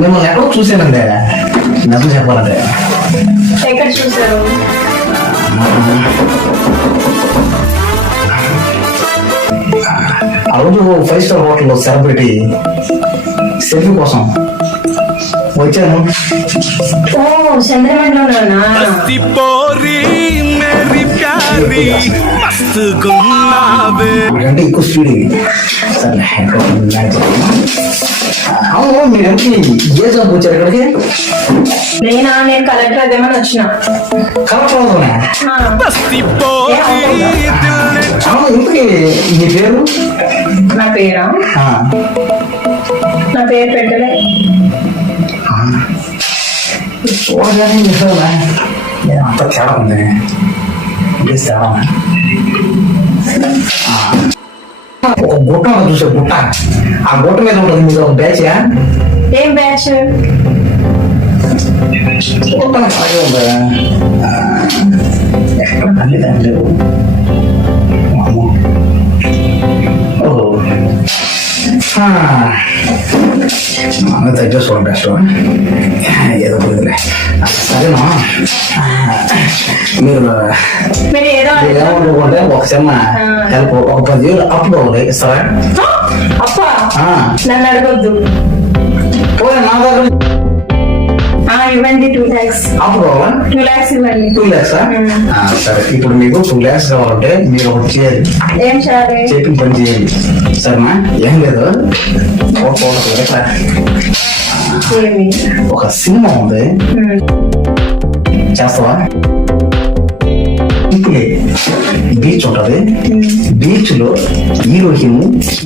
మిమ్మల్ని ఎక్కడో చూసానండి, నిజం చెప్పాలంటే. ఎక్కడ చూసారు? ఆ రోజు 5 స్టార్ హోటల్లో సెలబ్రిటీ సెల్ఫీ కోసం వచ్చాను. ఓ చంద్రమండలోనా? అంటే ఎక్కువ స్పీడ్ ఇది. సరే అవును, మీరు ఎంపీ ఏ జాబ్ వచ్చారు ఇక్కడికి? నేను కలెక్టర్ అదేమని వచ్చిన. కలెక్టర్ అవుతున్నా. అవును, ఇంటికి మీ పేరు? నా పేరా? నా పేరు పెట్టలే. చూడగానే చెప్పాలా అంత తేడా ఉంది. తేడా ఒక గుట్ట చూసే గుట్ట, ఆ గుట్ట మీద ఉంటుంది మీరు ఒక బ్యాచ్. ఏం బ్యాచ్? గుట్ట అలాగే ఉందా? ఎక్కడ తల్లిదండ్రులు లేవు. తగ్గేసుకోవడం బెస్ట్. ఏదో పోయిందిలే. సరేనా, మీరు ఏమనుకుంటే ఒక సినిమా హెల్ప్ ఒక 10,000 అప్పు కావాలి, ఇస్తారా? అప్ప నన్ను అడగొద్దు. నా దగ్గర ఇవ్వండి 2 lakhs. అప్పు కావాలా? 2 lakhs ఇవ్వండి. 2 lakhs? సరే, ఇప్పుడు మీకు 2 lakhs కావాలంటే మీరు ఒకటి చేయాలి. ఏం చేయాలి? చెప్పిన పని చేయాలి, సరేనా? ఏం లేదు, ఒక సినిమా ఉంది, చేస్తావా? ఇప్పుడే బీచ్ ఉంటది, బీచ్ లో హీరోయిన్